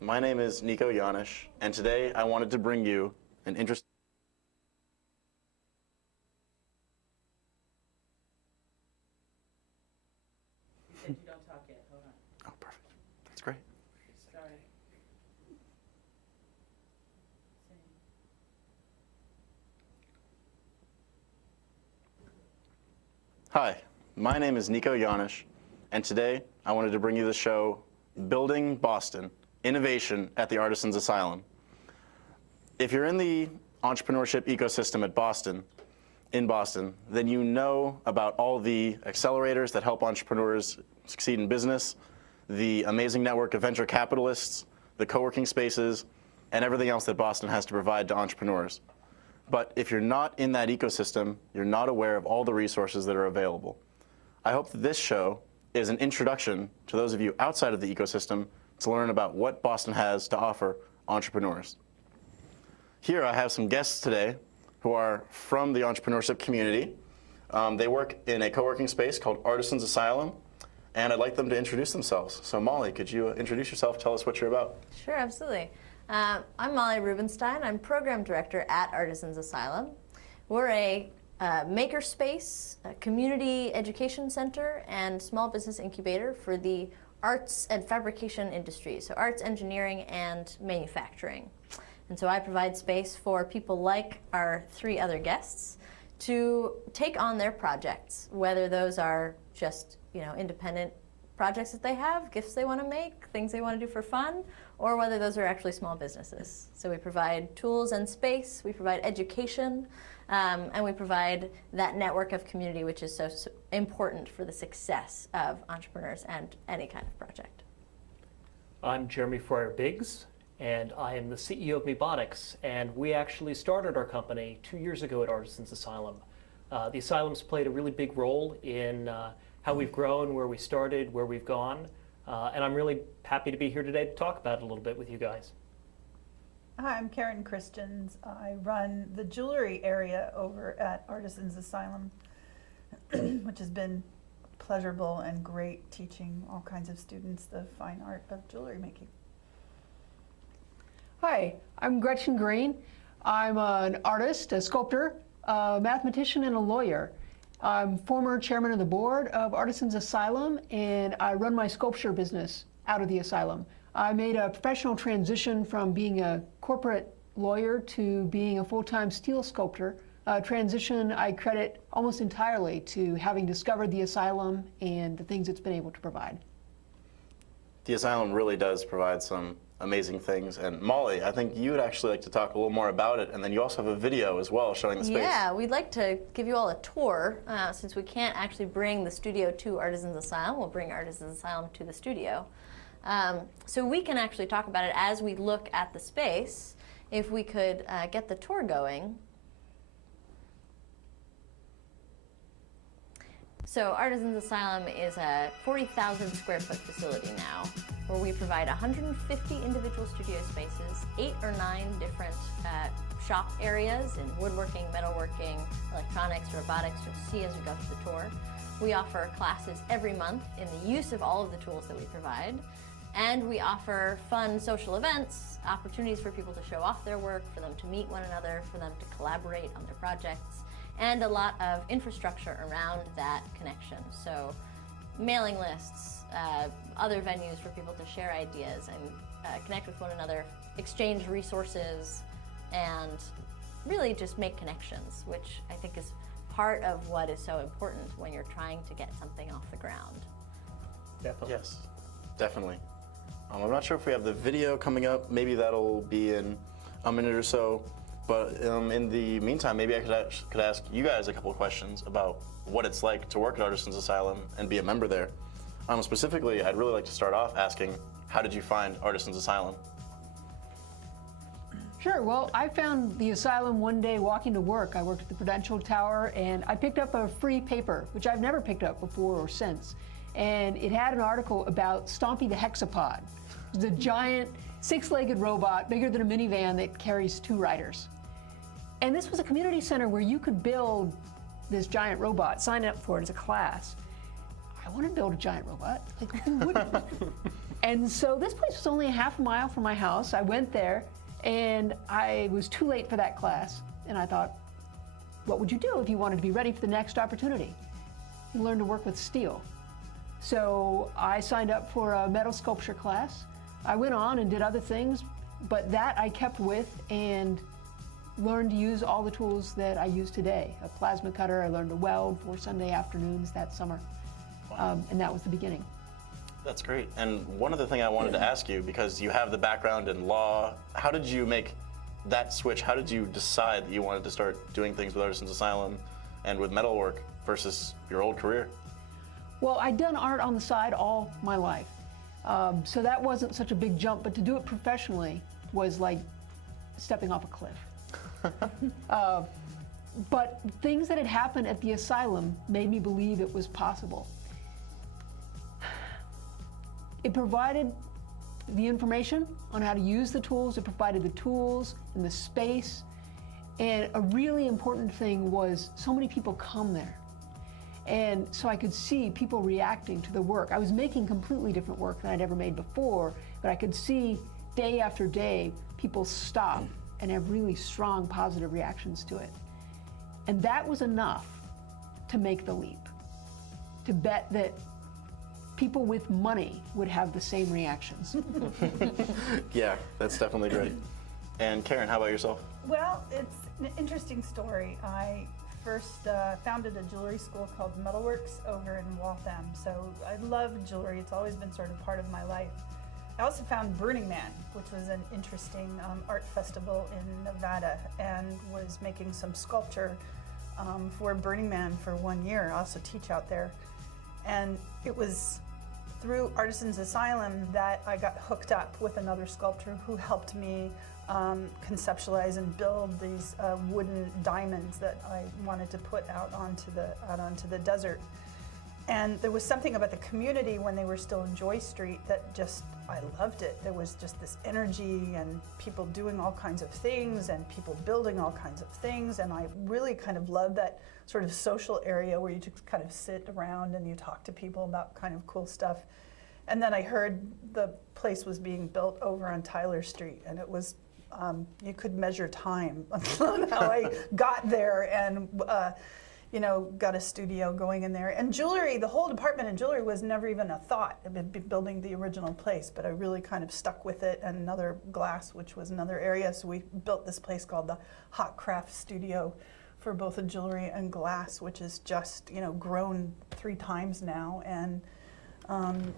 my name is Nico Janisch, and today I wanted to bring you an interesting... You said you don't talk yet. Hold on. Oh, perfect. That's great. Sorry. Hi, my name is Nico Janisch, and today I wanted to bring you the show Building Boston, Innovation at the Artisan's Asylum. If you're in the entrepreneurship ecosystem in Boston, then you know about all the accelerators that help entrepreneurs succeed in business, the amazing network of venture capitalists, the co-working spaces, and everything else that Boston has to provide to entrepreneurs. But if you're not in that ecosystem, you're not aware of all the resources that are available. I hope that this show is an introduction to those of you outside of the ecosystem to learn about what Boston has to offer entrepreneurs. Here I have some guests today who are from the entrepreneurship community. They work in a co-working space called Artisan's Asylum, and I'd like them to introduce themselves. So Molly, could you introduce yourself, tell us what you're about? Sure, absolutely. I'm Molly Rubenstein. I'm Program Director at Artisan's Asylum. We're a makerspace, a community education center, and small business incubator for the arts and fabrication industry, so arts, engineering, and manufacturing. And so I provide space for people like our three other guests to take on their projects, whether those are just independent projects that they have, gifts they want to make, things they want to do for fun, or whether those are actually small businesses. So we provide tools and space, we provide education, and we provide that network of community which is so important for the success of entrepreneurs and any kind of project. I'm Jeremy Fryer-Biggs, and I am the CEO of Mebotics, and we actually started our company 2 years ago at Artisan's Asylum. The Asylum's played a really big role in how we've grown, where we started, where we've gone, and I'm really happy to be here today to talk about it a little bit with you guys. Hi, I'm Karen Christians. I run the jewelry area over at Artisan's Asylum, which has been pleasurable and great, teaching all kinds of students the fine art of jewelry making. Hi, I'm Gretchen Green. I'm an artist, a sculptor, a mathematician, and a lawyer. I'm former chairman of the board of Artisan's Asylum, and I run my sculpture business out of the asylum. I made a professional transition from being a corporate lawyer to being a full-time steel sculptor, a transition I credit almost entirely to having discovered the asylum and the things it's been able to provide. The asylum really does provide some amazing things. And Molly, I think you would actually like to talk a little more about it, and then you also have a video as well showing the space. Yeah, we'd like to give you all a tour. Since we can't actually bring the studio to Artisan's Asylum, we'll bring Artisan's Asylum to the studio. So we can actually talk about it as we look at the space. If we could get the tour going. So Artisan's Asylum is a 40,000 square foot facility now, where we provide 150 individual studio spaces, 8 or 9 different shop areas in woodworking, metalworking, electronics, robotics, you'll see as we go through the tour. We offer classes every month in the use of all of the tools that we provide. And we offer fun social events, opportunities for people to show off their work, for them to meet one another, for them to collaborate on their projects, and a lot of infrastructure around that connection. So mailing lists, other venues for people to share ideas and connect with one another, exchange resources, and really just make connections, which I think is part of what is so important when you're trying to get something off the ground. Definitely. Yes, definitely. I'm not sure if we have the video coming up. Maybe that'll be in a minute or so. But in the meantime, maybe I could ask you guys a couple of questions about what it's like to work at Artisan's Asylum and be a member there. Specifically, I'd really like to start off asking, how did you find Artisan's Asylum? Sure, well, I found the asylum one day walking to work. I worked at the Prudential Tower, and I picked up a free paper, which I've never picked up before or since. And it had an article about Stompy the Hexapod. It's a giant 6-legged robot, bigger than a minivan, that carries 2 riders. And this was a community center where you could build this giant robot, sign up for it as a class. I want to build a giant robot. Like, who wouldn't? And so this place was only a half a mile from my house. I went there, and I was too late for that class. And I thought, what would you do if you wanted to be ready for the next opportunity? You learn to work with steel. So I signed up for a metal sculpture class. I went on and did other things, but that I kept with and learned to use all the tools that I use today. A plasma cutter, I learned to weld for Sunday afternoons that summer. And that was the beginning. That's great. And one other thing I wanted to ask you, because you have the background in law, how did you make that switch? How did you decide that you wanted to start doing things with Artisan's Asylum and with metalwork versus your old career? Well, I'd done art on the side all my life. So that wasn't such a big jump, but to do it professionally was like stepping off a cliff. But things that had happened at the asylum made me believe it was possible. It provided the information on how to use the tools, it provided the tools and the space, and a really important thing was so many people come there. And so I could see people reacting to the work. I was making completely different work than I'd ever made before, but I could see day after day people stop and have really strong positive reactions to it. And that was enough to make the leap, to bet that people with money would have the same reactions. Yeah, that's definitely great. And Karen, how about yourself? Well, it's an interesting story. I first founded a jewelry school called Metalworks over in Waltham. So I love jewelry. It's always been sort of part of my life. I also found Burning Man, which was an interesting art festival in Nevada, and was making some sculpture for Burning Man for 1 year. I also teach out there. And it was through Artisan's Asylum that I got hooked up with another sculptor who helped me conceptualize and build these wooden diamonds that I wanted to put out onto the desert. And there was something about the community when they were still in Joy Street that just, I loved it. There was just this energy and people doing all kinds of things and people building all kinds of things. And I really kind of loved that sort of social area where you just kind of sit around and you talk to people about kind of cool stuff. And then I heard the place was being built over on Tyler Street, and it was, you could measure time on how I got there and got a studio going in there. And jewelry, the whole department in jewelry was never even a thought of building the original place, but I really kind of stuck with it. And another glass, which was another area, so we built this place called the Hot Craft Studio for both the jewelry and glass, which is just, grown 3 times now. And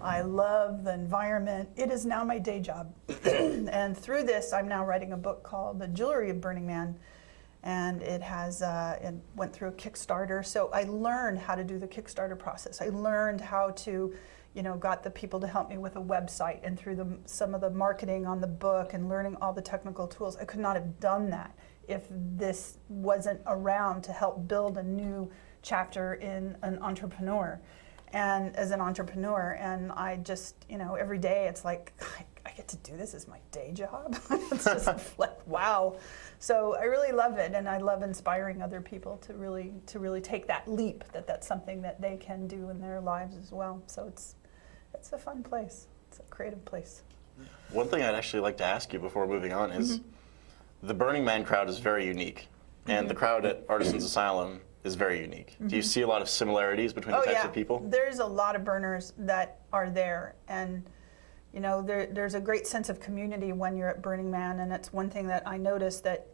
I love the environment. It is now my day job. And through this, I'm now writing a book called The Jewelry of Burning Man. And it has, it went through a Kickstarter. So I learned how to do the Kickstarter process. I learned how to, got the people to help me with a website, and through some of the marketing on the book and learning all the technical tools. I could not have done that if this wasn't around to help build a new chapter in an entrepreneur. And as an entrepreneur, and I just, every day it's like, I get to do this as my day job. It's just like, wow. So I really love it, and I love inspiring other people to really take that leap, that's something that they can do in their lives as well. So it's a fun place. It's a creative place. One thing I'd actually like to ask you before moving on is, the Burning Man crowd is very unique, and the crowd at Artisan's Asylum is very unique. Do you see a lot of similarities between the types of people? There's a lot of burners that are there, and there's a great sense of community when you're at Burning Man, and it's one thing that I noticed that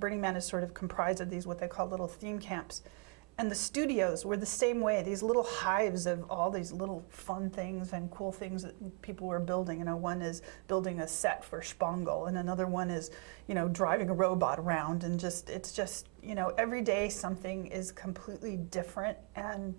Burning Man is sort of comprised of these what they call little theme camps. And the studios were the same way, these little hives of all these little fun things and cool things that people were building. One is building a set for Spongel, and another one is, driving a robot around, and it's just, every day something is completely different. And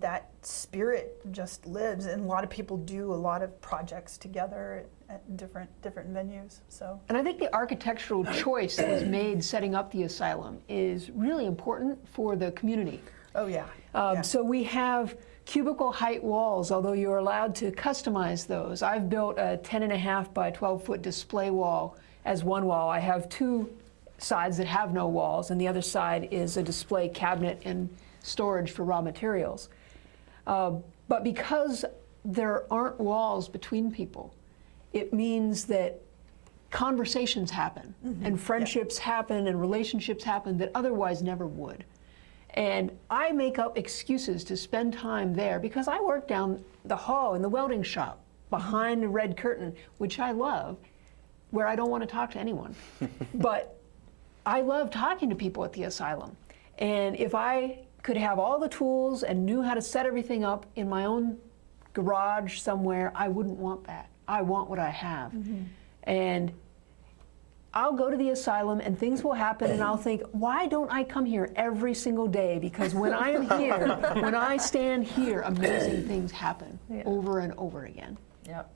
that spirit just lives, and a lot of people do a lot of projects together at different venues. So, and I think the architectural choice that was made setting up the asylum is really important for the community. Oh yeah. So we have cubicle height walls, although you're allowed to customize those. I've built a 10.5 by 12 foot display wall as one wall. I have 2 sides that have no walls, and the other side is a display cabinet and storage for raw materials. But because there aren't walls between people, it means that conversations happen and friendships happen and relationships happen that otherwise never would. And I make up excuses to spend time there because I work down the hall in the welding shop behind the red curtain, which I love, where I don't want to talk to anyone. But I love talking to people at the asylum. And if I could have all the tools and knew how to set everything up in my own garage somewhere, I wouldn't want that. I want what I have. And I'll go to the asylum and things will happen and I'll think, why don't I come here every single day? Because when I am here, when I stand here, amazing things happen over and over again. Yep.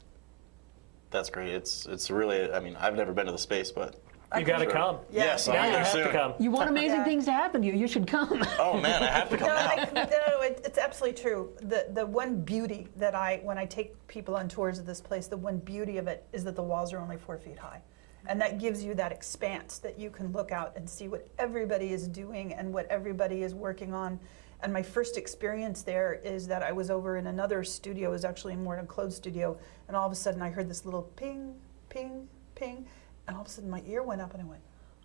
That's great. It's really, I mean, I've never been to the space, but You got to come. yes, Now I'll you be there have soon. to come. You want amazing things to happen to you, you should come. Oh man, I have to come now. No, it's absolutely true. The one beauty that when I take people on tours of this place, the one beauty of it is that the walls are only 4 feet high. And that gives you that expanse that you can look out and see what everybody is doing and what everybody is working on. And my first experience there is that I was over in another studio, it was actually more in a closed studio, and all of a sudden I heard this little ping, ping, ping, and all of a sudden my ear went up and I went,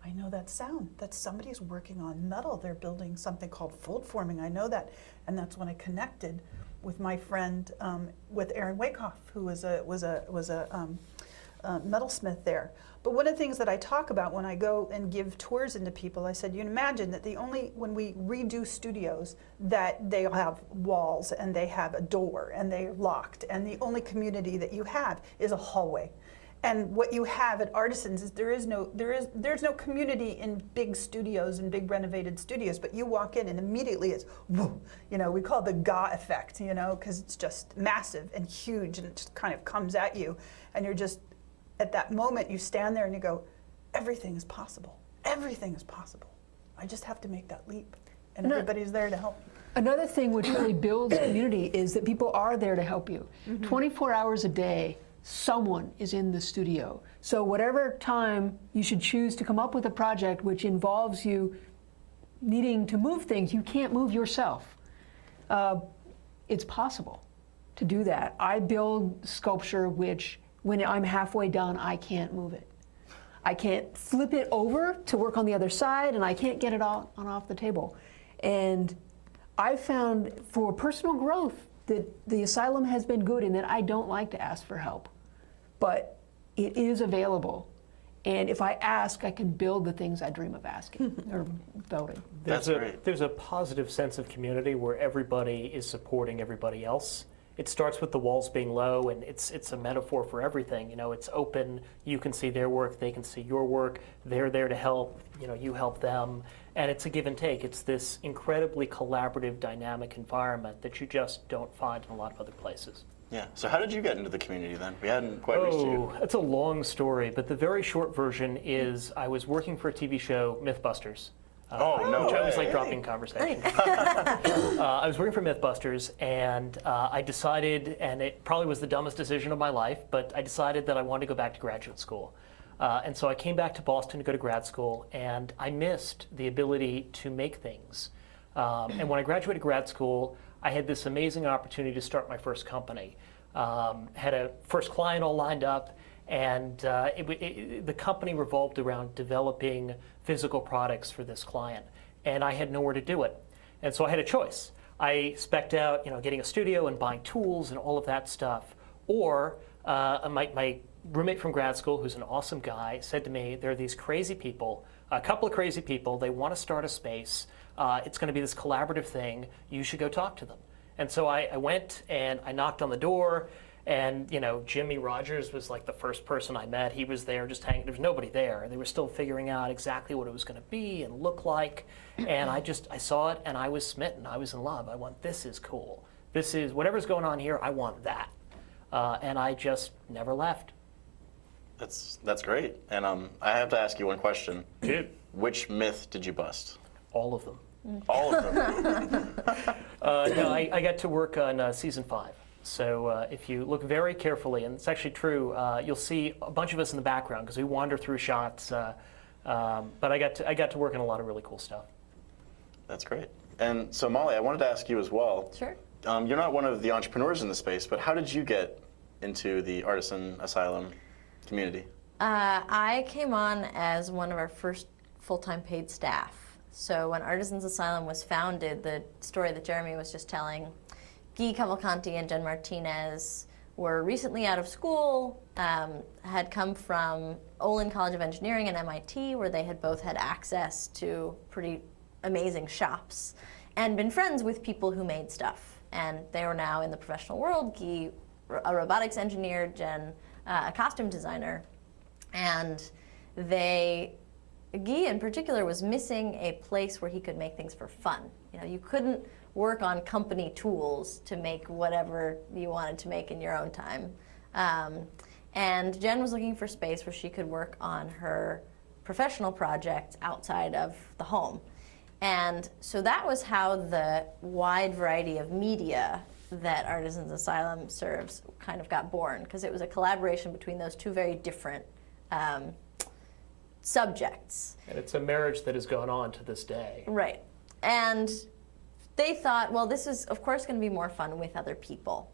I know that sound. That's somebody's working on metal. They're building something called fold forming. I know that. And that's when I connected with my friend, with Aaron Wakehoff, who was a metalsmith there. But one of the things that I talk about when I go and give tours into people, I said, you can imagine that when we redo studios, that they have walls and they have a door and they're locked, and the only community that you have is a hallway. And what you have at Artisans is there's no community in big studios and big renovated studios, but you walk in and immediately it's, whoa, we call it the GA effect, because it's just massive and huge and it just kind of comes at you, and you're just, at that moment you stand there and you go, everything is possible. Everything is possible. I just have to make that leap, and everybody's there to help me. Another thing which really builds community is that people are there to help you. 24 hours a day, someone is in the studio. So whatever time you should choose to come up with a project which involves you needing to move things you can't move yourself, it's possible to do that. I build sculpture which, when I'm halfway done, I can't move it. I can't flip it over to work on the other side, and I can't get it all off the table. And I found for personal growth that the asylum has been good in that I don't like to ask for help, but it is available. And if I ask, I can build the things I dream of asking or building. That's great. There's a positive sense of community where everybody is supporting everybody else. It starts with the walls being low, and it's a metaphor for everything. It's open. You can see their work. They can see your work. They're there to help. You help them. And it's a give and take. It's this incredibly collaborative, dynamic environment that you just don't find in a lot of other places. Yeah. So how did you get into the community then? We hadn't quite reached you. That's a long story, but the very short version is I was working for a TV show, Mythbusters. No Which I was way. like dropping conversation. I was working for Mythbusters, and I decided, and it probably was the dumbest decision of my life, but I decided that I wanted to go back to graduate school. And so I came back to Boston to go to grad school, and I missed the ability to make things. And when I graduated grad school, I had this amazing opportunity to start my first company. Had a first client all lined up, and the company revolved around developing physical products for this client, and I had nowhere to do it. And so I had a choice. I spec'd out, getting a studio and buying tools and all of that stuff. Or my roommate from grad school, who's an awesome guy, said to me, there are these crazy people, a couple of crazy people, they want to start a space. It's going to be this collaborative thing. You should go talk to them. And so I went and I knocked on the door, and Jimmy Rogers was like the first person I met. He was there just hanging. There was nobody there. They were still figuring out exactly what it was going to be and look like. And I saw it and I was smitten. I was in love. I went, this is cool. This is, whatever's going on here, I want that. And I just never left. That's great. And I have to ask you one question. Dude. Which myth did you bust? All of them. All of them. No, I got to work on season 5. So if you look very carefully, and it's actually true, you'll see a bunch of us in the background because we wander through shots. But I got to work on a lot of really cool stuff. That's great. And so Molly, I wanted to ask you as well. Sure. you're not one of the entrepreneurs in the space, but how did you get into the Artisan Asylum community? I came on as one of our first full-time paid staff. So when Artisans Asylum was founded, the story that Jeremy was just telling, Guy Cavalcanti and Jen Martinez were recently out of school, had come from Olin College of Engineering and MIT, where they had both had access to pretty amazing shops, and been friends with people who made stuff. And they were now in the professional world, Guy, a robotics engineer, Jen, a costume designer. And Guy in particular was missing a place where he could make things for fun. You know, you couldn't work on company tools to make whatever you wanted to make in your own time. And Jen was looking for space where she could work on her professional projects outside of the home. And so that was how the wide variety of media that Artisans Asylum serves kind of got born, because it was a collaboration between those two very different subjects. And it's a marriage that has gone on to this day. Right. And they thought, well, this is, of course, going to be more fun with other people.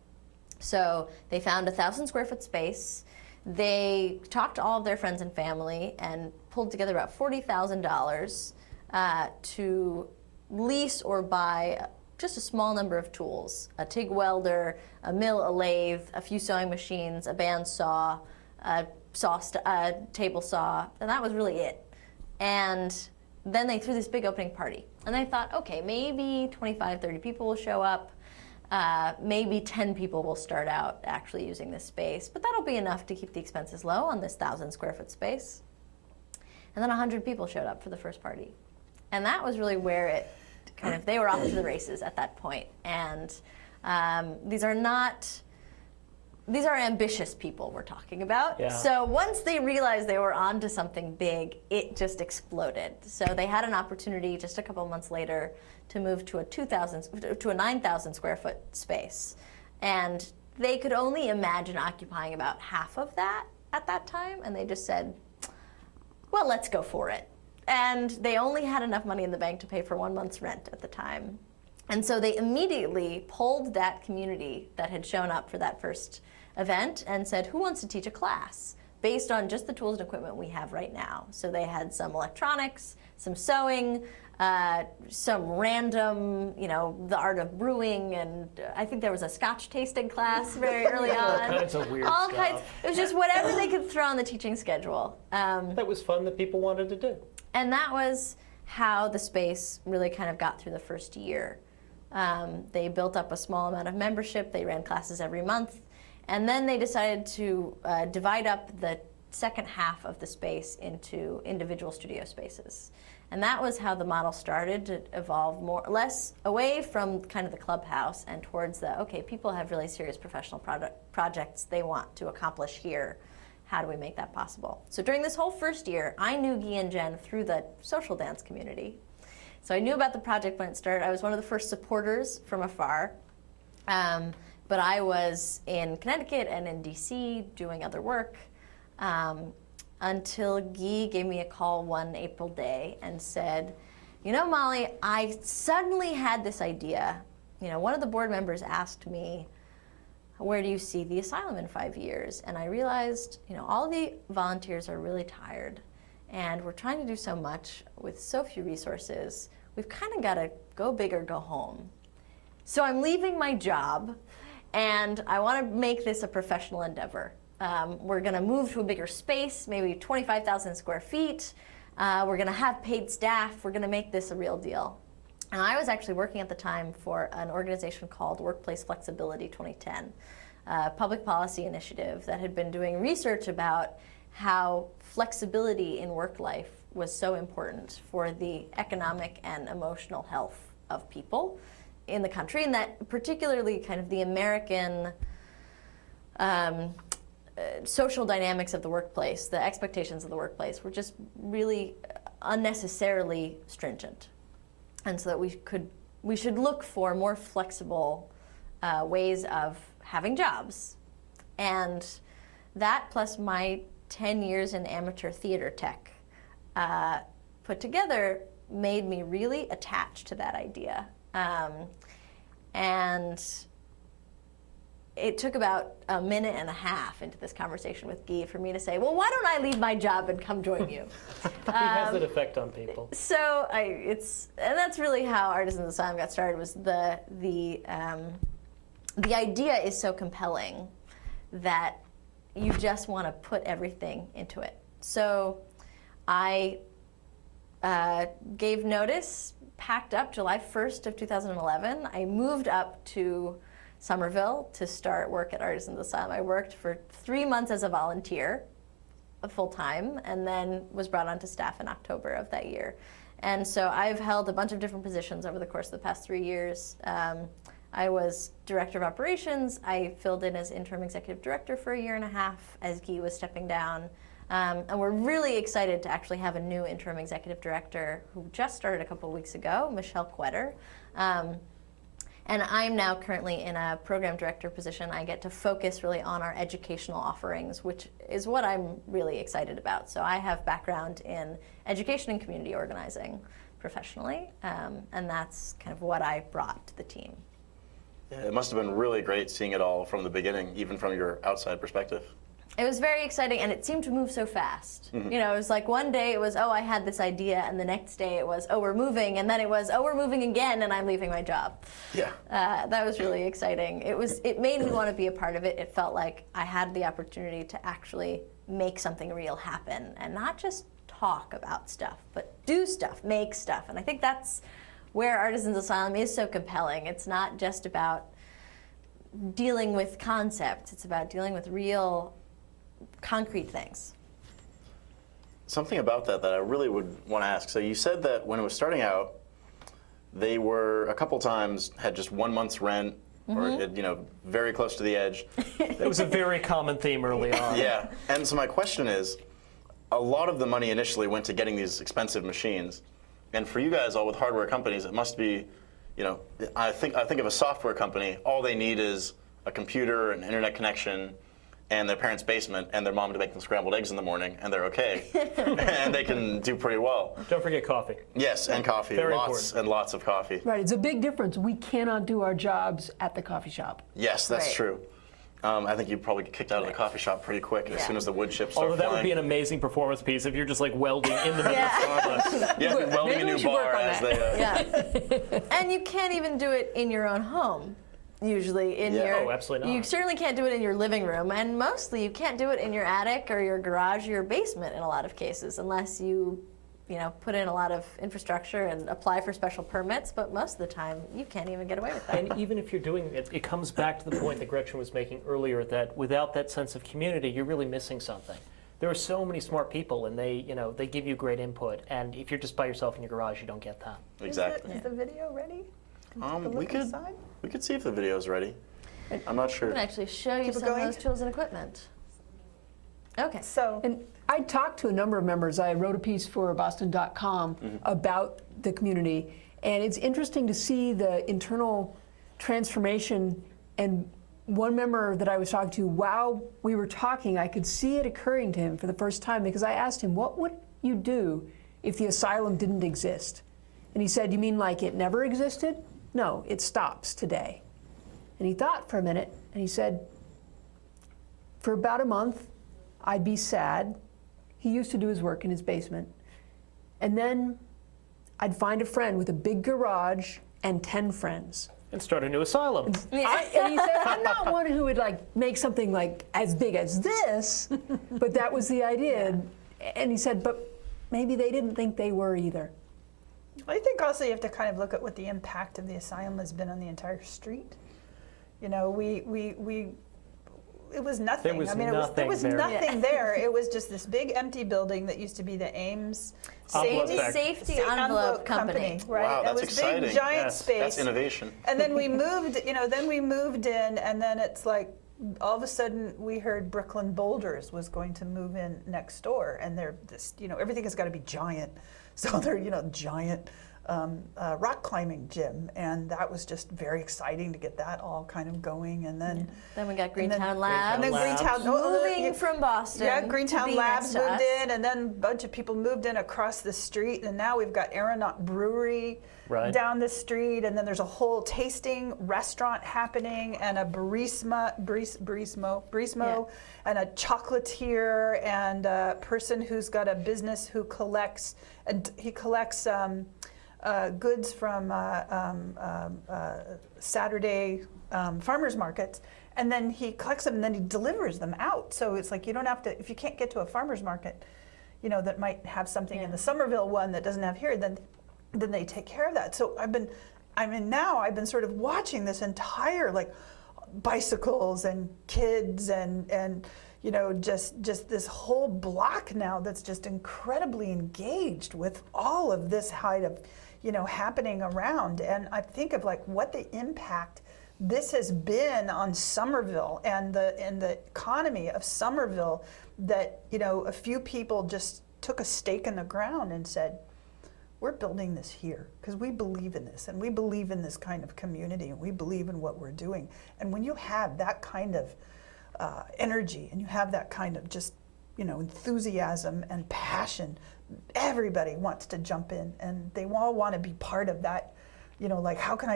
So they found a 1,000 square foot space. They talked to all of their friends and family and pulled together about $40,000 to lease or buy just a small number of tools: a TIG welder, a mill, a lathe, a few sewing machines, a bandsaw, a table saw, and that was really it. And then they threw this big opening party. And they thought, okay, maybe 25, 30 people will show up. Maybe 10 people will start out actually using this space, but that'll be enough to keep the expenses low on this 1,000 square foot space. And then 100 people showed up for the first party. And that was really where it kind of, they were off to the races at that point. And these are ambitious people we're talking about. Yeah. So once they realized they were onto something big, it just exploded. So they had an opportunity just a couple months later to move to a 9,000 square foot space. And they could only imagine occupying about half of that at that time. And they just said, well, let's go for it. And they only had enough money in the bank to pay for 1 month's rent at the time. And so they immediately polled that community that had shown up for that first event and said, who wants to teach a class based on just the tools and equipment we have right now? So they had some electronics, some sewing, some random, the art of brewing, and I think there was a scotch tasting class very early on. All kinds of weird stuff. It was just whatever they could throw on the teaching schedule. That was fun that people wanted to do. And that was how the space really kind of got through the first year. They built up a small amount of membership. They ran classes every month. And then they decided to divide up the second half of the space into individual studio spaces. And that was how the model started to evolve less away from kind of the clubhouse and towards okay, people have really serious professional projects they want to accomplish here. How do we make that possible? So during this whole first year, I knew Guy and Jen through the social dance community. So I knew about the project when it started. I was one of the first supporters from afar. But I was in Connecticut and in DC doing other work until Guy gave me a call one April day and said, Molly, I suddenly had this idea. One of the board members asked me, where do you see the asylum in 5 years? And I realized, all the volunteers are really tired, and we're trying to do so much with so few resources. We've kind of got to go big or go home. So I'm leaving my job, and I want to make this a professional endeavor. We're going to move to a bigger space, maybe 25,000 square feet. We're going to have paid staff. We're going to make this a real deal. And I was actually working at the time for an organization called Workplace Flexibility 2010, a public policy initiative that had been doing research about how flexibility in work life was so important for the economic and emotional health of people in the country, and that particularly kind of the American social dynamics of the workplace, the expectations of the workplace were just really unnecessarily stringent. And so that we should look for more flexible ways of having jobs. And that plus my 10 years in amateur theater tech put together made me really attached to that idea. And it took about a minute and a half into this conversation with Guy for me to say, well, why don't I leave my job and come join you? It has that effect on people. So and that's really how Artisans Asylum got started. Was the idea is so compelling that you just want to put everything into it. So I gave notice, packed up July 1st of 2011. I moved up to Somerville to start work at Artisans Asylum. I worked for 3 months as a volunteer, full-time, and then was brought onto staff in October of that year. And so I've held a bunch of different positions over the course of the past 3 years. I was director of operations. I filled in as interim executive director for 1.5 years as Guy was stepping down. And we're really excited to actually have a new interim executive director who just started a couple of weeks ago, Michelle Quetter. And I'm now currently in a program director position. I get to focus really on our educational offerings, which is what I'm really excited about. So I have background in education and community organizing professionally, and that's kind of what I brought to the team. Yeah, it must have been really great seeing it all from the beginning, even from your outside perspective. It was very exciting, and it seemed to move so fast. You know, it was like one day it was, oh, I had this idea, and the next day it was, oh, we're moving, and then it was, oh, we're moving again, and I'm leaving my job. Yeah. That was really exciting. It made me want to be a part of it. It felt like I had the opportunity to actually make something real happen, and not just talk about stuff, but do stuff, make stuff. And I think that's where Artisans Asylum is so compelling. It's not just about dealing with concepts. It's about dealing with real concrete things. Something about that I really would want to ask. So you said that when it was starting out, they were a couple times had just 1 month's rent, or very close to the edge. That was a very common theme early on. Yeah, and so my question is, a lot of the money initially went to getting these expensive machines, and for you guys, all with hardware companies, it must be, I think of a software company. All they need is a computer, an internet connection, and their parents' basement, and their mom to make them scrambled eggs in the morning, and they're okay. And they can do pretty well. Don't forget coffee. Yes, and coffee. Very lots important. and lots of coffee. Right, it's a big difference. We cannot do our jobs at the coffee shop. Yes, that's Right. true. I think you'd probably get kicked out of the coffee shop pretty quick as soon as the wood chips start Although that would flying. be an amazing performance piece if you're just like welding in the middle of Starbucks. Yeah, welding a Maybe we new should work bar on as that. they... Yeah. And you can't even do it in your own home. Usually in Yeah. your, Oh, absolutely not. You certainly can't do it in your living room, and mostly you can't do it in your attic or your garage or your basement in a lot of cases, unless you put in a lot of infrastructure and apply for special permits. But most of the time, you can't even get away with that. And even if you're doing it, it comes back to the point that Gretchen was making earlier, that without that sense of community, you're really missing something. There are so many smart people, and they give you great input. And if you're just by yourself in your garage, you don't get that. Exactly. Is the video ready? Can we take a We look inside? could see if the video's ready. I'm not I sure. can actually show you Keep it some of going? those tools and equipment. Okay. So, And I talked to a number of members. I wrote a piece for Boston.com about the community, and it's interesting to see the internal transformation. And one member that I was talking to, while we were talking, I could see it occurring to him for the first time, because I asked him, what would you do if the asylum didn't exist? And he said, you mean like it never existed? No, it stops today. And he thought for a minute, and he said, for about a month, I'd be sad. He used to do his work in his basement. And then I'd find a friend with a big garage and 10 friends. And start a new asylum. And he said, I'm not one who would make something like as big as this, but that was the idea. And he said, but maybe they didn't think they were either. I think also you have to kind of look at what the impact of the asylum has been on the entire street. It was nothing. There was there was nothing there. nothing there. It was just this big empty building that used to be the Ames Safety Envelope Company. Right? Wow, that's it was exciting. big, giant Yes. space. That's innovation. And then we moved, in, and then it's like all of a sudden we heard Brooklyn Boulders was going to move in next door, and they're this, everything has got to be giant. So they're, giant rock climbing gym, and that was just very exciting to get that all kind of going. And then Then we got and then- Greentown Labs. and then Greentown moving from Boston. yeah, to Greentown be Labs next to moved us. in, and then a bunch of people moved in across the street, and now we've got Aeronaut Brewery Right. down the street, and then there's a whole tasting restaurant happening, and a barismo, and a chocolatier, and a person who's got a business who collects, and he collects goods from Saturday farmers markets, and then he collects them and then he delivers them out. So it's like you don't have to, if you can't get to a farmer's market, that might have something in the Somerville one that doesn't have here, then they take care of that. So I've been sort of watching this entire like bicycles and kids and just this whole block now that's just incredibly engaged with all of this kind of happening around. And I think of like what the impact this has been on Somerville and the economy of Somerville, that a few people just took a stake in the ground and said, we're building this here because we believe in this, and we believe in this kind of community, and we believe in what we're doing. And when you have that kind of energy, and you have that kind of just enthusiasm and passion, everybody wants to jump in, and they all want to be part of that. Like how can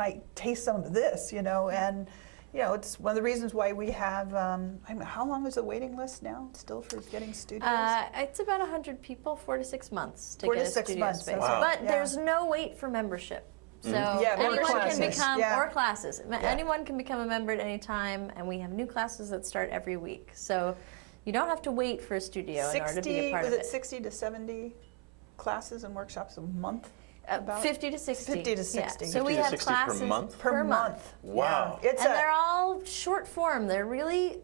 I taste some of this? And it's one of the reasons why we have. How long is the waiting list now? Still for getting studios? It's about 100 people, 4 to 6 months to 4 get to a 6 studio months, space. wow. But Yeah. there's no wait for membership. So Yeah, or anyone can classes. become, Yeah. or classes. Anyone can become a member at any time, and we have new classes that start every week. So you don't have to wait for a studio in order to be a part was of it 60 to 70 classes and workshops a month? About? 50 to 60. 50 to 60. Yeah. So 50 we to have 60 per classes month? Per month. Wow. Yeah. It's and they're all short form. They're really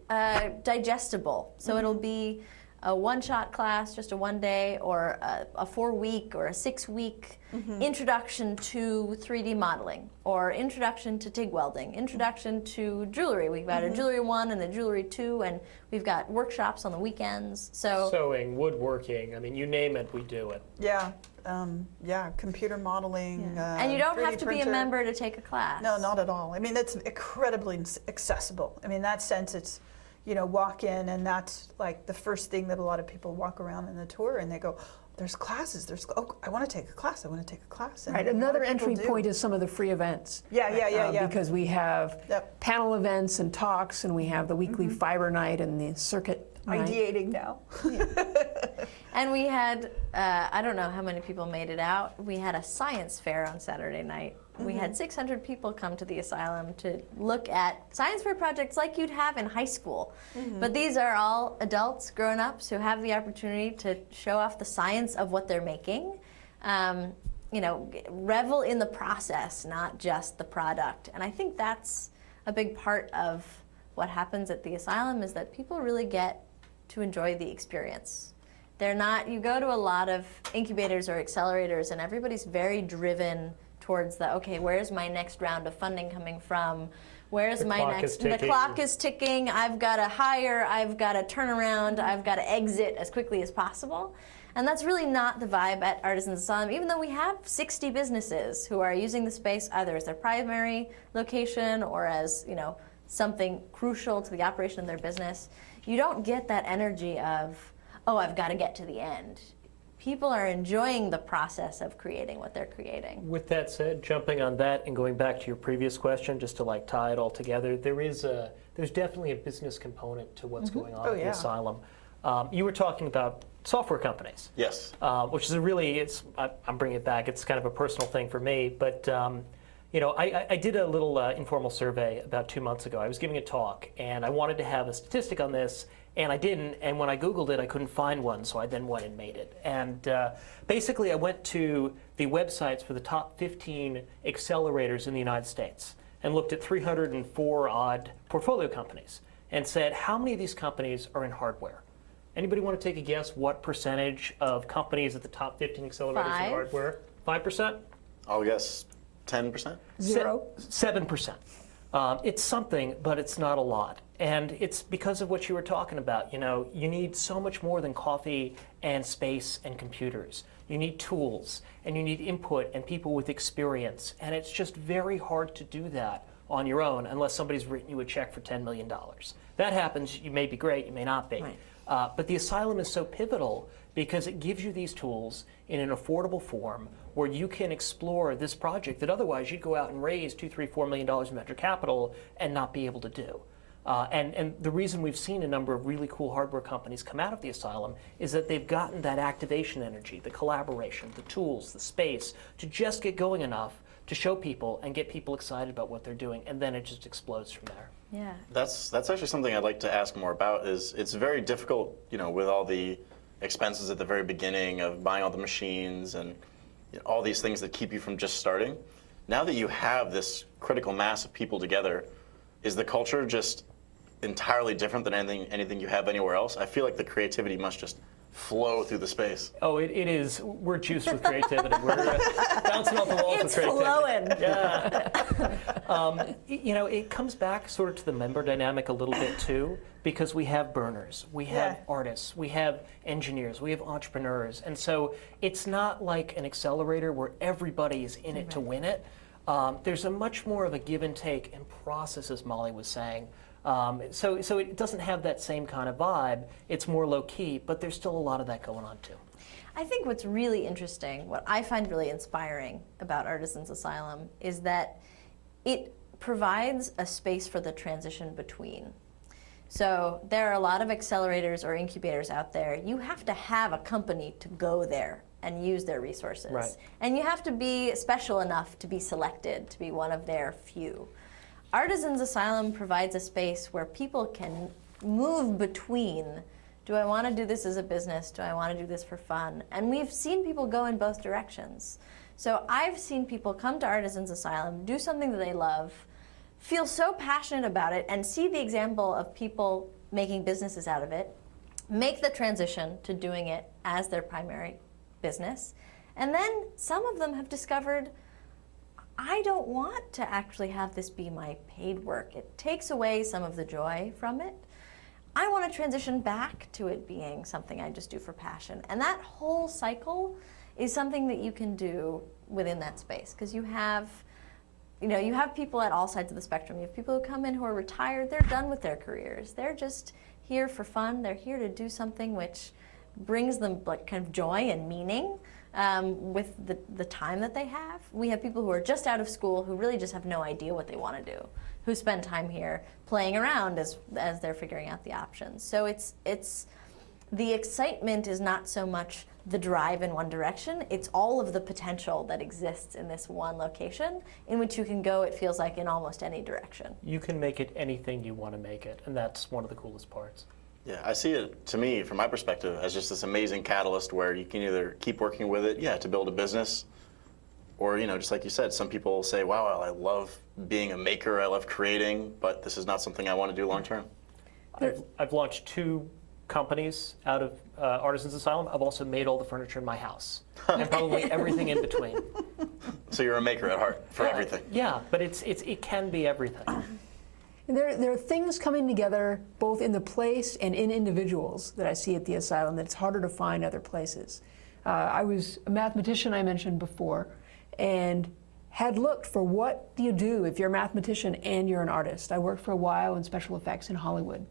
digestible. So it'll be a one-shot class, just a one-day, or a 4-week or a 6-week introduction to 3D modeling, or introduction to TIG welding, introduction to jewelry. We've got a jewelry 1 and a jewelry 2, and we've got workshops on the weekends. So Sewing, woodworking, I mean, you name it, we do it. Yeah. Computer modeling. and you don't 3D have to be a printer. member to take a class. No, not at all. I mean, it's incredibly accessible. I mean, in that sense, it's, walk in, and that's like the first thing that a lot of people walk around in the tour, and they go, there's classes. I want to take a class. I want to take a class. And Right. a lot Another of people entry do. point is some of the free events. Yeah. Because we have Yep. panel events and talks, and we have the weekly fiber night and the circuit night. Ideating now. And we had, I don't know how many people made it out. We had a science fair on Saturday night. We had 600 people come to the Asylum to look at science fair projects like you'd have in high school. But these are all adults, grown-ups, who have the opportunity to show off the science of what they're making. Revel in the process, not just the product. And I think that's a big part of what happens at the Asylum, is that people really get to enjoy the experience. They're not, you go to a lot of incubators or accelerators, and everybody's very driven towards okay, where's my next round of funding coming from? Where's my next, the clock is ticking, I've got to hire, I've got to turn around, I've got to exit as quickly as possible. And that's really not the vibe at Artisan's Asylum, even though we have 60 businesses who are using the space either as their primary location or as, something crucial to the operation of their business. You don't get that energy of, I've got to get to the end. People are enjoying the process of creating what they're creating. With that said, jumping on that and going back to your previous question, just to tie it all together, there's definitely a business component to what's going on at the Asylum. You were talking about software companies. Yes. Which is I'm bringing it back, it's kind of a personal thing for me, but I did a little informal survey about 2 months ago. I was giving a talk, and I wanted to have a statistic on this, and I didn't, and when I Googled it, I couldn't find one, so I then went and made it. And basically, I went to the websites for the top 15 accelerators in the United States and looked at 304-odd portfolio companies and said, how many of these companies are in hardware? Anybody want to take a guess what percentage of companies at the top 15 accelerators in hardware? 5%? I'll guess 10%? 7%. It's something, but it's not a lot. And it's because of what you were talking about. You need so much more than coffee and space and computers. you need tools, and you need input and people with experience. And it's just very hard to do that on your own unless somebody's written you a check for $10 million. That happens, you may be great, you may not be. Right. But the Asylum is so pivotal because it gives you these tools in an affordable form where you can explore this project that otherwise you'd go out and raise $2, $3, $4 million in venture capital and not be able to do. And the reason we've seen a number of really cool hardware companies come out of the Asylum is that they've gotten that activation energy, the collaboration, the tools, the space to just get going enough to show people and get people excited about what they're doing, and then it just explodes from there. Yeah. That's actually something I'd like to ask more about. Is it's very difficult, with all the expenses at the very beginning of buying all the machines and all these things that keep you from just starting. Now that you have this critical mass of people together, is the culture just entirely different than anything you have anywhere else? I feel like the creativity must just flow through the space. Oh, it is. We're juiced with creativity. We're bouncing off the walls with creativity. It's flowing. Yeah. It comes back sort of to the member dynamic a little bit too, because we have burners, we have artists, we have engineers, we have entrepreneurs, and so it's not like an accelerator where everybody is in it to win it. There's a much more of a give and take and process, as Molly was saying. So it doesn't have that same kind of vibe. It's more low key, but there's still a lot of that going on too. I think what's really interesting, what I find really inspiring about Artisans Asylum is that it provides a space for the transition between. So there are a lot of accelerators or incubators out there. You have to have a company to go there and use their resources. Right. And you have to be special enough to be selected to be one of their few. Artisans Asylum provides a space where people can move between, do I want to do this as a business? Do I want to do this for fun? And we've seen people go in both directions. So I've seen people come to Artisans Asylum, do something that they love, feel so passionate about it, and see the example of people making businesses out of it, make the transition to doing it as their primary business. And then some of them have discovered, I don't want to actually have this be my paid work. It takes away some of the joy from it. I want to transition back to it being something I just do for passion. And that whole cycle is something that you can do within that space, because you have people at all sides of the spectrum. You have people who come in who are retired, they're done with their careers. They're just here for fun. They're here to do something which brings them like kind of joy and meaning. With the time that they have. We have people who are just out of school who really just have no idea what they want to do, who spend time here playing around as they're figuring out the options. So it's the excitement is not so much the drive in one direction, it's all of the potential that exists in this one location in which you can go, it feels like, in almost any direction. You can make it anything you want to make it, and that's one of the coolest parts. Yeah, I see it, to me, from my perspective, as just this amazing catalyst where you can either keep working with it, to build a business, or, just like you said, some people say, wow, I love being a maker, I love creating, but this is not something I want to do long term. I've launched 2 companies out of Artisans Asylum. I've also made all the furniture in my house, and probably everything in between. So you're a maker at heart for everything. Yeah, but it can be everything. There are things coming together both in the place and in individuals that I see at the Asylum that it's harder to find other places. I was a mathematician, I mentioned before, and had looked for what do you do if you're a mathematician and you're an artist. I worked for a while in special effects in Hollywood.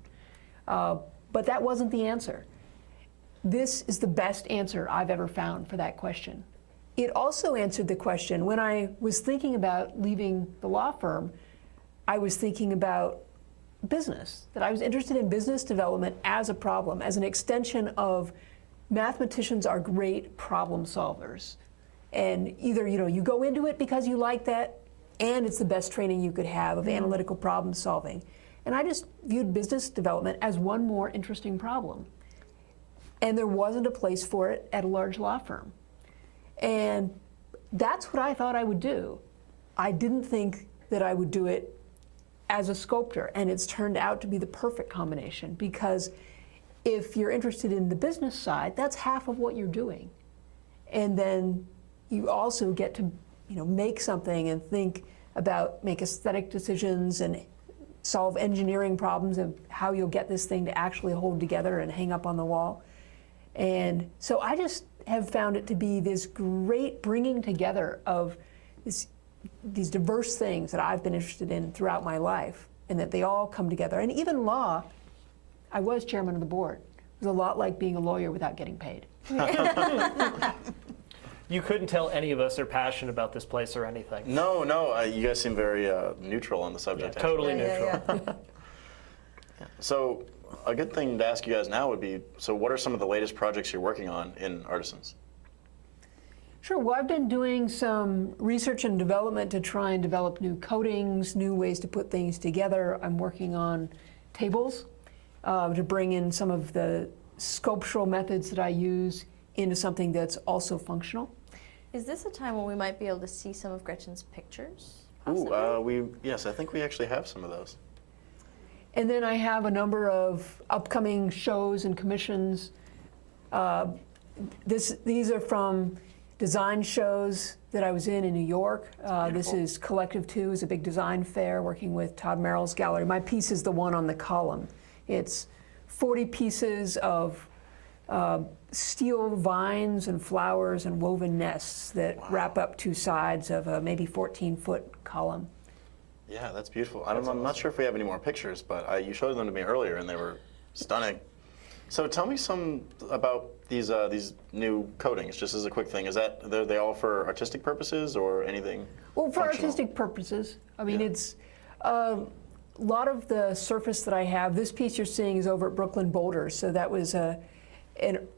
But that wasn't the answer. This is the best answer I've ever found for that question. It also answered the question, when I was thinking about leaving the law firm, I was thinking about business, that I was interested in business development as a problem, as an extension of mathematicians are great problem solvers. And either you go into it because you like that, and it's the best training you could have of analytical problem solving. And I just viewed business development as one more interesting problem. And there wasn't a place for it at a large law firm. And that's what I thought I would do. I didn't think that I would do it as a sculptor, and it's turned out to be the perfect combination, because if you're interested in the business side, that's half of what you're doing. And then you also get to make something and make aesthetic decisions and solve engineering problems of how you'll get this thing to actually hold together and hang up on the wall. And so I just have found it to be this great bringing together of these diverse things that I've been interested in throughout my life, and that they all come together. And even law, I was chairman of the board. It was a lot like being a lawyer without getting paid. You couldn't tell any of us are passionate about this place or anything. No, you guys seem very neutral on the subject. Yeah, totally Yeah, neutral. So a good thing to ask you guys now would be, so what are some of the latest projects you're working on in Artisans? Sure. Well, I've been doing some research and development to try and develop new coatings, new ways to put things together. I'm working on tables to bring in some of the sculptural methods that I use into something that's also functional. Is this a time when we might be able to see some of Gretchen's pictures? Ooh, yes, I think we actually have some of those. And then I have a number of upcoming shows and commissions. These are from design shows that I was in New York. This is Collective 2, is a big design fair working with Todd Merrill's gallery. My piece is the one on the column. It's 40 pieces of steel vines and flowers and woven nests that wrap up two sides of a maybe 14-foot column. Yeah, that's beautiful. I'm not sure if we have any more pictures, but you showed them to me earlier, and they were stunning. So tell me some about these new coatings, just as a quick thing. Is that, are they all for artistic purposes or anything Well, for functional? artistic purposes. I mean, Yeah. it's a lot of the surface that I have. This piece you're seeing is over at Brooklyn Boulders, so that was an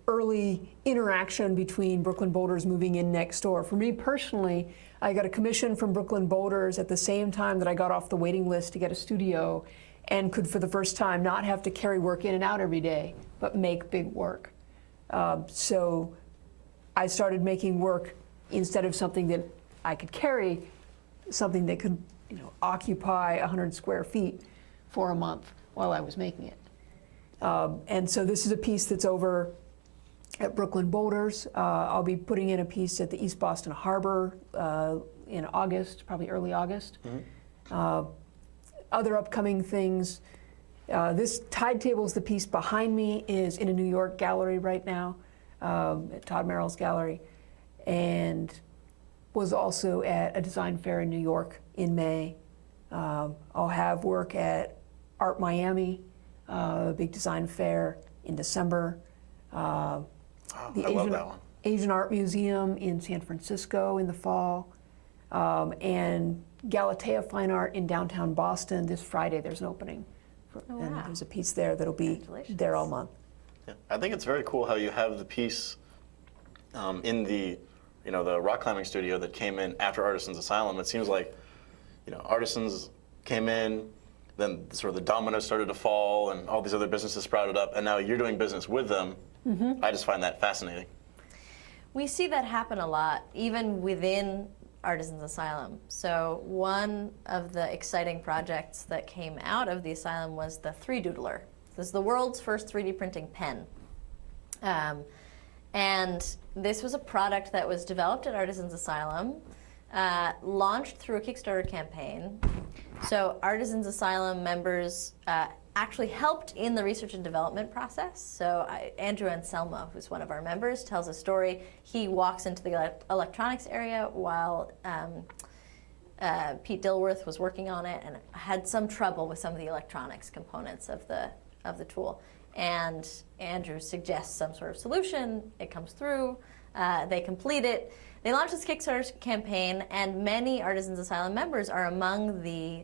early interaction between Brooklyn Boulders moving in next door. For me personally, I got a commission from Brooklyn Boulders at the same time that I got off the waiting list to get a studio, and could for the first time not have to carry work in and out every day, but make big work. So I started making work instead of something that I could carry, something that could, occupy 100 square feet for a month while I was making it. And so this is a piece that's over at Brooklyn Boulders. I'll be putting in a piece at the East Boston Harbor in August, probably early August. Other upcoming things, this tide table is the piece behind me, is in a New York gallery right now, at Todd Merrill's gallery, and was also at a design fair in New York in May. I'll have work at Art Miami, a big design fair in December. I love that one. Asian Art Museum in San Francisco in the fall, and Galatea Fine Art in downtown Boston. This Friday there's an opening, and wow. there's a piece there that'll be Congratulations. there all month. Yeah. I think it's very cool how you have the piece in the rock climbing studio that came in after Artisans Asylum. It seems like, Artisans came in, then sort of the dominoes started to fall, and all these other businesses sprouted up, and now you're doing business with them. I just find that fascinating. We see that happen a lot, even within Artisans Asylum. So one of the exciting projects that came out of the asylum was the 3-doodler. This is the world's first 3D printing pen. And this was a product that was developed at Artisans Asylum, launched through a Kickstarter campaign. So Artisans Asylum members actually helped in the research and development process. So Andrew Anselmo, who's one of our members, tells a story. He walks into the electronics area while Pete Dilworth was working on it and had some trouble with some of the electronics components of the tool. And Andrew suggests some sort of solution. It comes through. They complete it. They launched this Kickstarter campaign, and many Artisans Asylum members are among the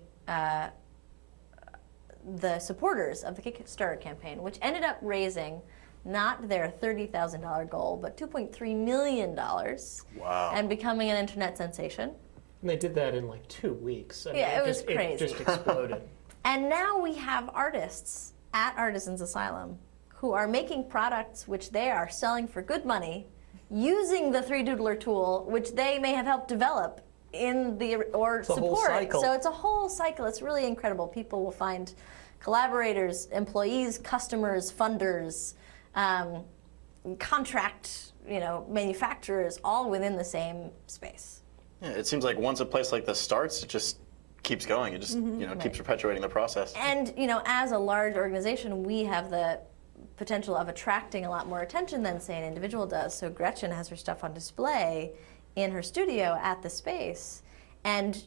supporters of the Kickstarter campaign, which ended up raising not their $30,000 goal, but $2.3 million. Wow. And becoming an internet sensation. And they did that in like 2 weeks. I mean, Yeah, it was crazy. It just exploded. And now we have artists at Artisans Asylum who are making products which they are selling for good money, using the 3-doodler tool, which they may have helped develop or It's a whole support. cycle. So it's a whole cycle. It's really incredible. People will find collaborators, employees, customers, funders, contract, manufacturers, all within the same space. Yeah, it seems like once a place like this starts, it just keeps going. It just keeps perpetuating the process. And as a large organization, we have the potential of attracting a lot more attention than, say, an individual does. So Gretchen has her stuff on display in her studio at the space, and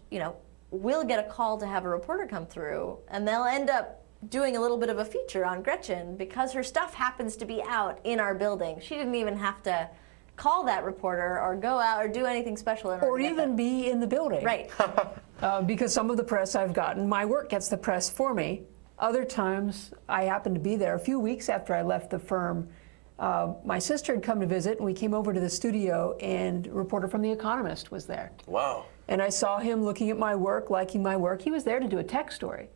we'll get a call to have a reporter come through, and they'll end up doing a little bit of a feature on Gretchen because her stuff happens to be out in our building. She didn't even have to call that reporter or go out or do anything special in order Or to get even them. be in the building. Right. Because some of the press I've gotten, my work gets the press for me. Other times, I happen to be there. A few weeks after I left the firm, my sister had come to visit, and we came over to the studio, and a reporter from The Economist was there. Wow. And I saw him looking at my work, liking my work. He was there to do a tech story.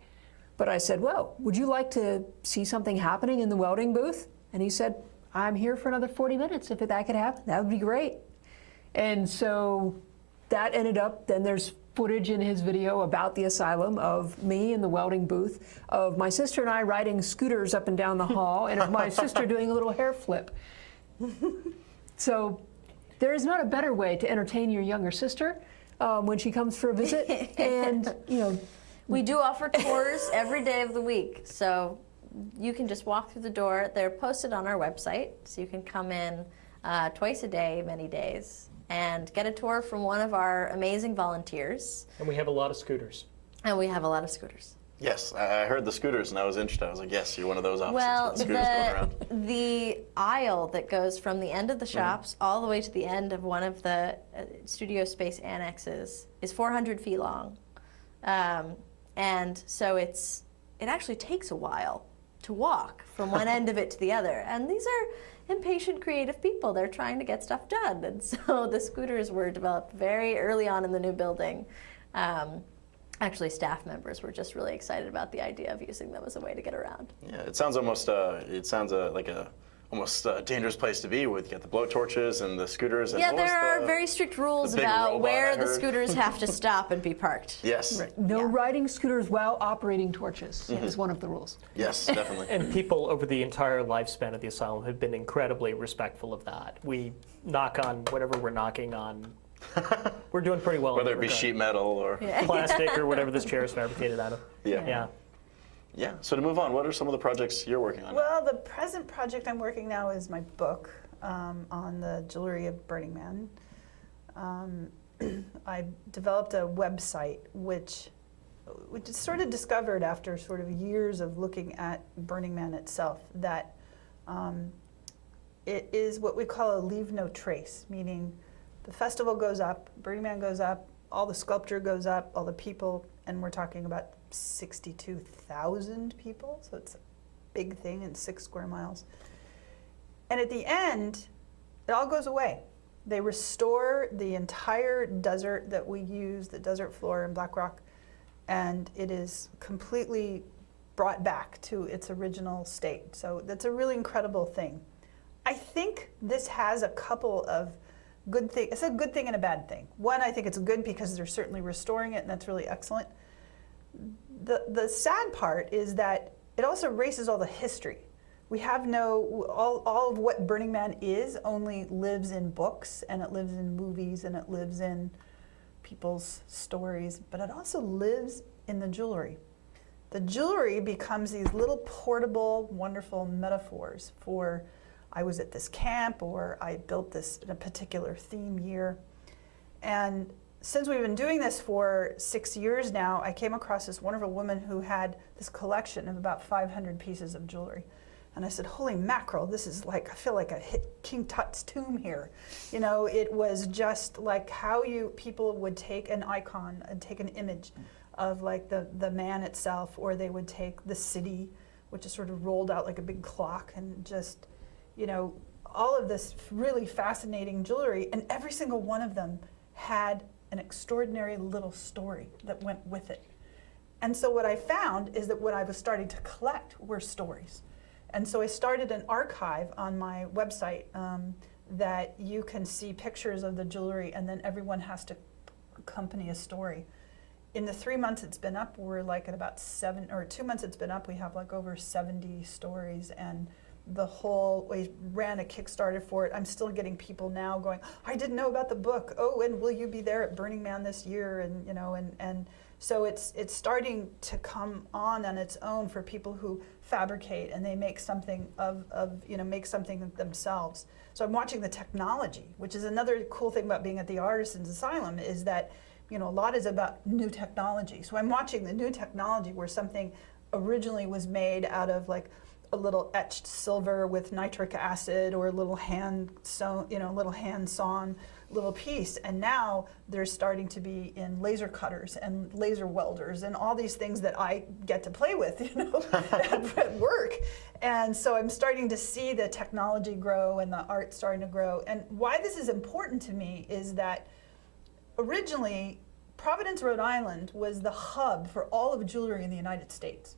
But I said, well, would you like to see something happening in the welding booth? And he said, I'm here for another 40 minutes. If that could happen, that would be great. And so that ended up, then there's footage in his video about the asylum of me in the welding booth, of my sister and I riding scooters up and down the hall, and of my sister doing a little hair flip. So there is not a better way to entertain your younger sister when she comes for a visit. And, We do offer tours every day of the week, so you can just walk through the door. They're posted on our website, so you can come in twice a day, many days, and get a tour from one of our amazing volunteers. And we have a lot of scooters. And we have a lot of scooters. Yes, I heard the scooters and I was interested. I was like, yes, you're one of those officers Well, with the scooters going around. the aisle that goes from the end of the shops all the way to the end of one of the studio space annexes is 400 feet long. And so it actually takes a while to walk from one end of it to the other. And these are impatient, creative people. They're trying to get stuff done. And so the scooters were developed very early on in the new building. Actually, staff members were just really excited about the idea of using them as a way to get around. Yeah, it sounds almost like a almost a dangerous place to be with. You got the blowtorches and the scooters. And Yeah, what was there are the- very strict rules the big about robot where I the heard? scooters have to stop and be parked. Yes, no Yeah. riding scooters while operating torches is one of the rules. yes, definitely. And people over the entire lifespan of the asylum have been incredibly respectful of that. We knock on whatever we're knocking on. We're doing pretty well. in Whether that it be regard. sheet metal or Plastic or whatever this chair is fabricated out of. yeah. Yeah. So to move on, what are some of the projects you're working on? Well, the present project I'm working now is my book on the jewelry of Burning Man. I developed a website which sort of discovered after sort of years of looking at Burning Man itself that it is what we call a leave no trace, meaning the festival goes up, Burning Man goes up, all the sculpture goes up, all the people, and we're talking about 62,000 people, so it's a big thing in 6 square miles. And at the end, it all goes away. They restore the entire desert that we use, the desert floor in Black Rock, and it is completely brought back to its original state. So that's a really incredible thing. I think this has a couple of good things. It's a good thing and a bad thing. One, I think it's good because they're certainly restoring it, and that's really excellent. The sad part is that it also erases all the history. We have all of what Burning Man is only lives in books, and it lives in movies, and it lives in people's stories, but it also lives in the jewelry. The jewelry becomes these little portable, wonderful metaphors for I was at this camp, or I built this in a particular theme year. And since we've been doing this for 6 years now, I came across this wonderful woman who had this collection of about 500 pieces of jewelry. And I said, holy mackerel, this is like, I feel like I hit King Tut's tomb here. You know, it was just like how people would take an icon and take an image of like the man itself, or they would take the city, which is sort of rolled out like a big clock, and just, you know, all of this really fascinating jewelry, and every single one of them had an extraordinary little story that went with it. And so what I found is that what I was starting to collect were stories. And so I started an archive on my website that you can see pictures of the jewelry, and then everyone has to accompany a story. In the 3 months it's been up, we're like at about 7, or 2 months it's been up, we have like over 70 stories, and we ran a Kickstarter for it. I'm still getting people now going, I didn't know about the book. Oh, and will you be there at Burning Man this year? And you know, and so it's starting to come on its own for people who fabricate and they make something make something themselves. So I'm watching the technology, which is another cool thing about being at the Artisans Asylum, is that, a lot is about new technology. So I'm watching the new technology where something originally was made out of like a little etched silver with nitric acid, or a little hand sewn, little piece, and now they're starting to be in laser cutters and laser welders and all these things that I get to play with, at work. And so I'm starting to see the technology grow and the art starting to grow. And why this is important to me is that originally, Providence, Rhode Island was the hub for all of jewelry in the United States.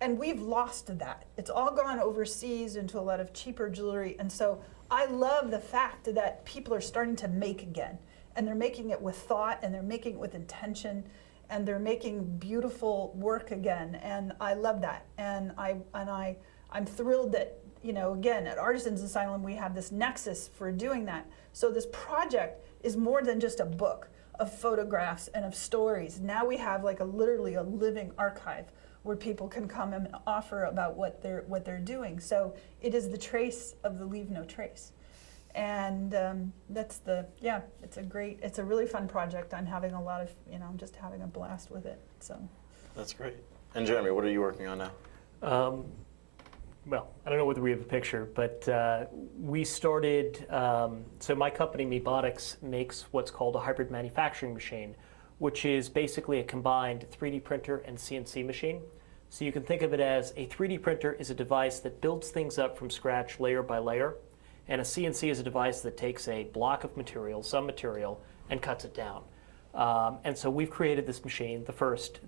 And we've lost that. It's all gone overseas into a lot of cheaper jewelry. And so I love the fact that people are starting to make again. And they're making it with thought, and they're making it with intention, and they're making beautiful work again. And I love that. And I'm thrilled that, again, at Artisans Asylum, we have this nexus for doing that. So this project is more than just a book of photographs and of stories. Now we have like literally a living archive where people can come and offer about what they're doing. So it is the trace of the Leave No Trace. And it's a really fun project. I'm having a lot of, I'm just having a blast with it, so. That's great. And Jeremy, what are you working on now? Well, I don't know whether we have a picture, but we started, so my company, Mebotics, makes what's called a hybrid manufacturing machine, which is basically a combined 3D printer and CNC machine. So you can think of it as a 3D printer is a device that builds things up from scratch layer by layer, and a CNC is a device that takes a block of material, some material, and cuts it down. And so we've created this machine, the first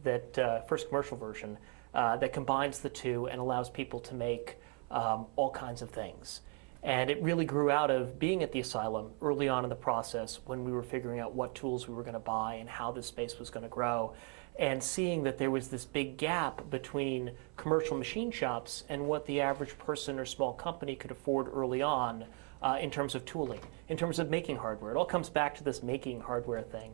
commercial version, that combines the two and allows people to make all kinds of things. And it really grew out of being at the asylum early on in the process when we were figuring out what tools we were going to buy and how this space was going to grow, and seeing that there was this big gap between commercial machine shops and what the average person or small company could afford early on in terms of tooling, in terms of making hardware. It all comes back to this making hardware thing.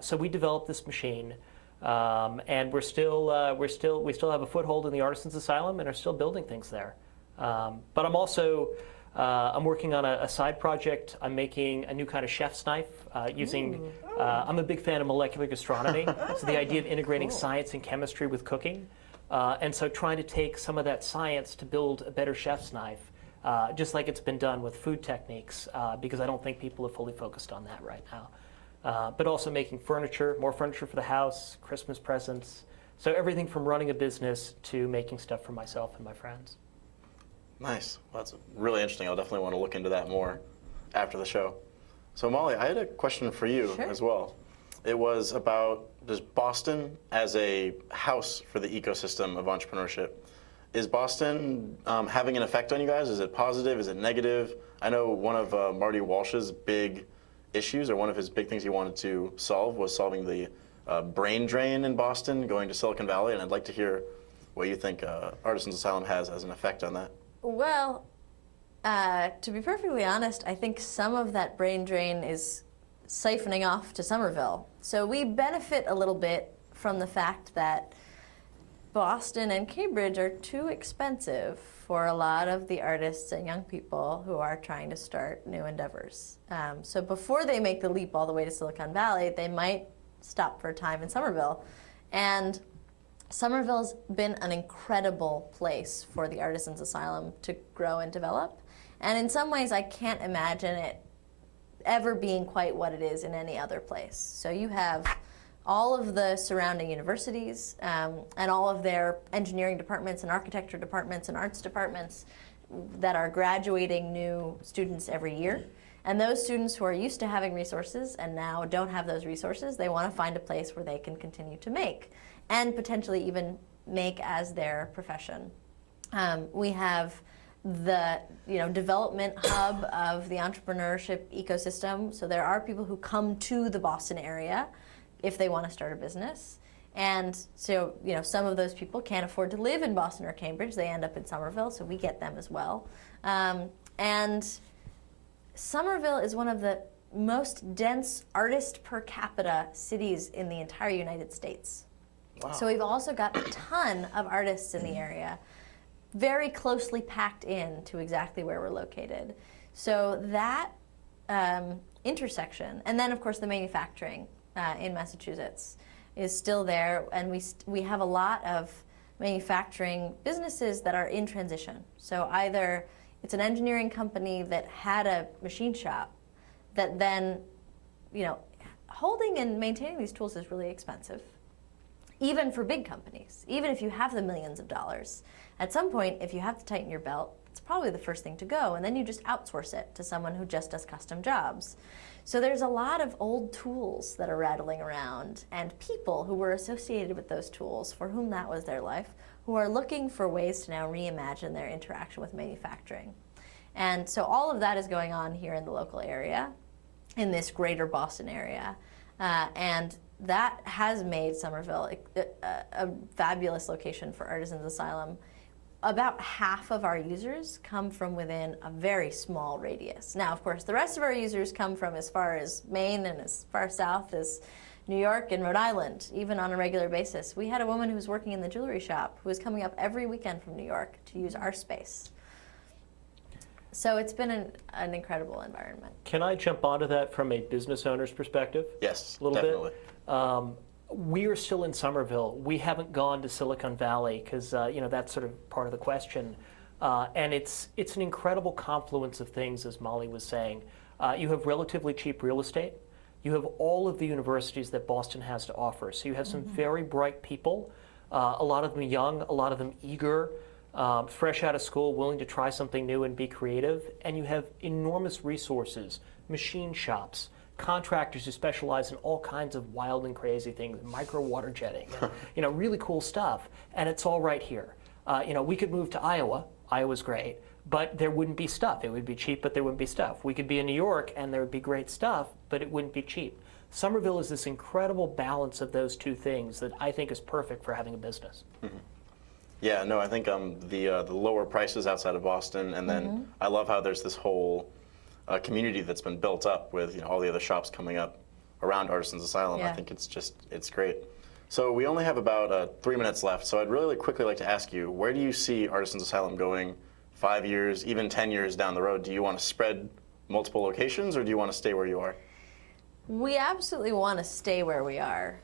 So we developed this machine. And we still have a foothold in the Artisans Asylum and are still building things there. But I'm also I'm working on a side project. I'm making a new kind of chef's knife using. I'm a big fan of molecular gastronomy, so the idea of integrating science and chemistry with cooking, and so trying to take some of that science to build a better chef's knife, just like it's been done with food techniques, because I don't think people are fully focused on that right now. But also making furniture, more furniture for the house, Christmas presents. So everything from running a business to making stuff for myself and my friends. Nice. Well, that's really interesting. I'll definitely want to look into that more after the show. So Molly, I had a question for you as well. It was about just Boston as a house for the ecosystem of entrepreneurship. Is Boston having an effect on you guys? Is it positive? Is it negative? I know one of Marty Walsh's big issues, or one of his big things he wanted to solve, was solving the brain drain in Boston going to Silicon Valley, and I'd like to hear what you think Artisans Asylum has as an effect on that. Well, to be perfectly honest, I think some of that brain drain is siphoning off to Somerville. So we benefit a little bit from the fact that Boston and Cambridge are too expensive for a lot of the artists and young people who are trying to start new endeavors. So before they make the leap all the way to Silicon Valley, they might stop for a time in Somerville. And Somerville's been an incredible place for the Artisans Asylum to grow and develop. And in some ways, I can't imagine it ever being quite what it is in any other place. So you have all of the surrounding universities and all of their engineering departments and architecture departments and arts departments that are graduating new students every year. And those students who are used to having resources and now don't have those resources, they want to find a place where they can continue to make and potentially even make as their profession. We have the development hub of the entrepreneurship ecosystem. So there are people who come to the Boston area if they want to start a business. And so, some of those people can't afford to live in Boston or Cambridge. They end up in Somerville, so we get them as well. And Somerville is one of the most dense artist per capita cities in the entire United States. Wow. So we've also got a ton of artists in the area. very closely packed in to exactly where we're located. So that intersection, and then of course the manufacturing in Massachusetts is still there, and we have a lot of manufacturing businesses that are in transition. So either it's an engineering company that had a machine shop that then, holding and maintaining these tools is really expensive, even for big companies, even if you have the millions of dollars. At some point, if you have to tighten your belt, it's probably the first thing to go, and then you just outsource it to someone who just does custom jobs. So there's a lot of old tools that are rattling around, and people who were associated with those tools, for whom that was their life, who are looking for ways to now reimagine their interaction with manufacturing. And so all of that is going on here in the local area, in this greater Boston area. And that has made Somerville a fabulous location for Artisan's Asylum. About half of our users come from within a very small radius. Now, of course, the rest of our users come from as far as Maine and as far south as New York and Rhode Island, even on a regular basis. We had a woman who was working in the jewelry shop who was coming up every weekend from New York to use our space. So it's been an incredible environment. Can I jump onto that from a business owner's perspective? Yes, A little definitely. bit. We are still in Somerville. We haven't gone to Silicon Valley because that's sort of part of the question. And it's an incredible confluence of things, as Molly was saying. You have relatively cheap real estate. You have all of the universities that Boston has to offer. So you have some very bright people, a lot of them young, a lot of them eager, fresh out of school, willing to try something new and be creative. And you have enormous resources, machine shops, contractors who specialize in all kinds of wild and crazy things, micro water jetting, and, really cool stuff. And it's all right here. We could move to Iowa. Iowa's great, but there wouldn't be stuff. It would be cheap, but there wouldn't be stuff. We could be in New York, and there would be great stuff, but it wouldn't be cheap. Somerville is this incredible balance of those two things that I think is perfect for having a business. Mm-hmm. Yeah, no, I think the lower prices outside of Boston, and then I love how there's this whole community that's been built up with all the other shops coming up around Artisan's Asylum. Yeah. I think it's great. So we only have about 3 minutes left, so I'd really quickly like to ask you, where do you see Artisan's Asylum going 5 years, even 10 years down the road? Do you want to spread multiple locations, or do you want to stay where you are? We absolutely want to stay where we are.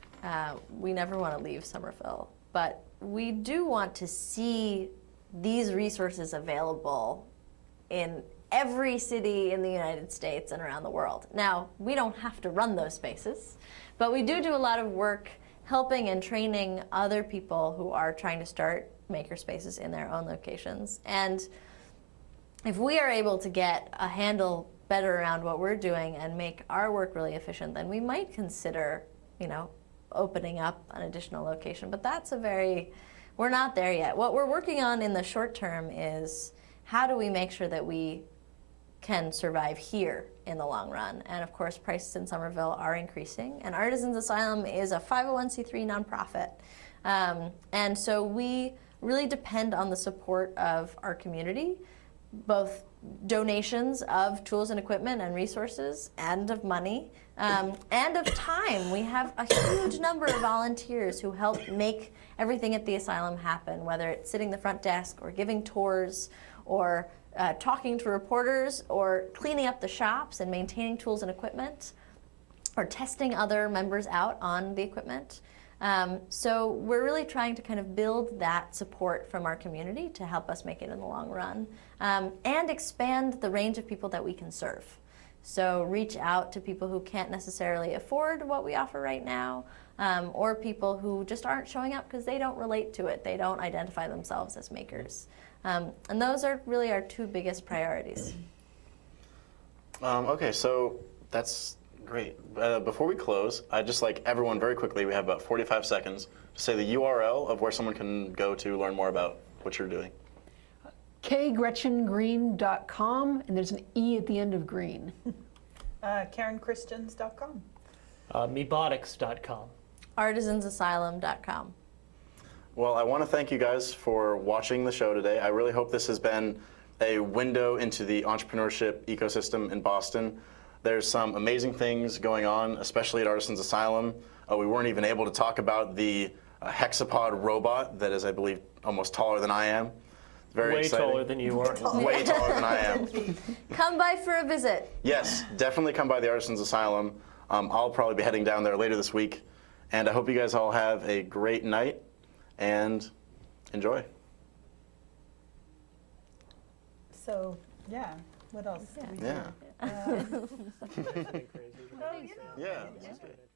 We never want to leave Somerville, but we do want to see these resources available in every city in the United States and around the world. Now, we don't have to run those spaces, but we do a lot of work helping and training other people who are trying to start maker spaces in their own locations. And if we are able to get a handle better around what we're doing and make our work really efficient, then we might consider, opening up an additional location. But we're not there yet. What we're working on in the short term is how do we make sure that we can survive here in the long run. And of course, prices in Somerville are increasing. And Artisan's Asylum is a 501c3 nonprofit. And so we really depend on the support of our community, both donations of tools and equipment and resources, and of money, and of time. We have a huge number of volunteers who help make everything at the asylum happen, whether it's sitting the front desk or giving tours or talking to reporters or cleaning up the shops and maintaining tools and equipment or testing other members out on the equipment. So we're really trying to kind of build that support from our community to help us make it in the long run, and expand the range of people that we can serve. So reach out to people who can't necessarily afford what we offer right now, or people who just aren't showing up because they don't relate to it. They don't identify themselves as makers. And those are really our two biggest priorities. Okay, so that's great. Before we close, I'd just like everyone very quickly, we have about 45 seconds, to say the URL of where someone can go to learn more about what you're doing. kgretchengreen.com, and there's an E at the end of green. KarenChristians.com. Mebotics.com. Artisansasylum.com. Well, I want to thank you guys for watching the show today. I really hope this has been a window into the entrepreneurship ecosystem in Boston. There's some amazing things going on, especially at Artisan's Asylum. We weren't even able to talk about the hexapod robot that is, I believe, almost taller than I am. Very Way exciting. taller than you are. Way taller than I am. Come by for a visit. Yes, definitely come by the Artisans Asylum. I'll probably be heading down there later this week. And I hope you guys all have a great night and enjoy. So, yeah, what else? do we do? Yeah. Um, Crazy. oh, you know, Yeah, this is good.